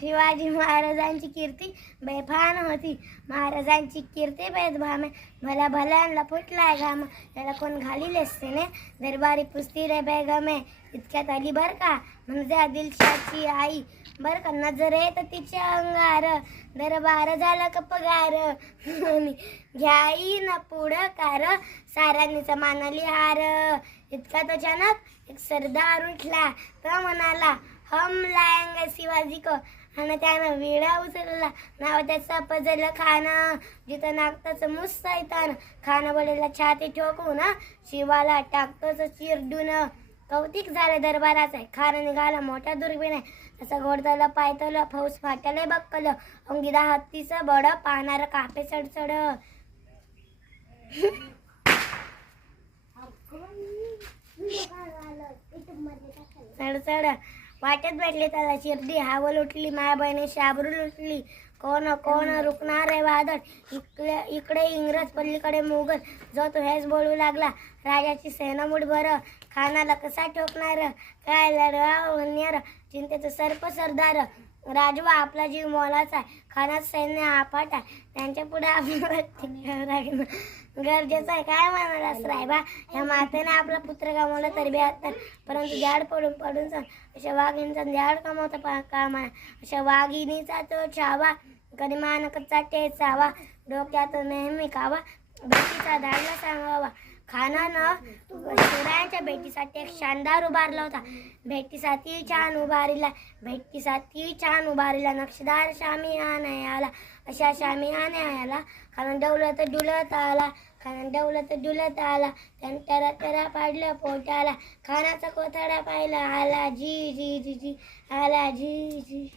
शिवाजी महाराजांची कीर्ती बेफान होती. महाराजांची कीर्ती बेदभामे, भल्या भल्यांना फुटलाय घाम. याला कोण घालील असते दरबारी पुसती रे बेगमे. इतक्यात आली बर का म्हणजे आदिलशाची आई. बर का नजर येत तिच्या अंगार, दरबार झाला का पगार. घ्याई न पुढकार, साऱ्यांनीच मानली हार. इतक्यात अचानक एक सरदार उठला, तो म्हणाला हम लाएंगे शिवाजी को. आणि त्यानं विडा उचलला, नाव त्याचा पजल खान. जिथं नागताच मुसैतान, खान बडेला छाती ठोकून शिवाला टाकतोच चिरडून. कौतिक झालं दरबाराचं, खान निघाला मोठ्या दुर्बीने. त्याचं घोडदलं पायतलं, फौज फाटले बक्कल. अंगिदा हत्तीचं बड, पाहणार कापे चढचढ. चढचढ वाटेत भेटली त्याला शिर्डी. हावल उठली माया बहिणी शाबरू लुटली. कोण कोण रुकणार रे वादळ. इकडे इंग्रज पल्लीकडे मुघल, जो तो हेच बोलू लागला. राजाची सेना मुठभर, खानाला कसा ठोकणार. काय लढवा म्हणणार, चिंतेचं सर्प सरदार. राजवा आपला जीव मोलाचा, खानाचं सैन्य आफाट आहे. त्यांच्या पुढे आपलं गरजेचं आहे. काय म्हणालास रायबा, ह्या मातेने आपला पुत्र गमावला तरी बेहत्तर. परंतु झाड पडून पडून सण, अशा वाघिणीचा झाड कमावता कामा. अशा वाघिणीचा तो छावा, कधी मान कच्चा टेचावा. डोक्यात नेहमी कावा, भेटीचा धाडला सांगावा. खानानं शिवरायांच्या भेटीसाठी एक शानदार उभारला होता. भेटीसाठी छान उभारीला नक्षीदार शामियाना आला. अशा शामियाना खाना डौलत डुलत आला. त्यानं टरा पाडलं पोटाला. खानाचा कोथळा पाहिला, आला जी जी जी जी, आला जी जी.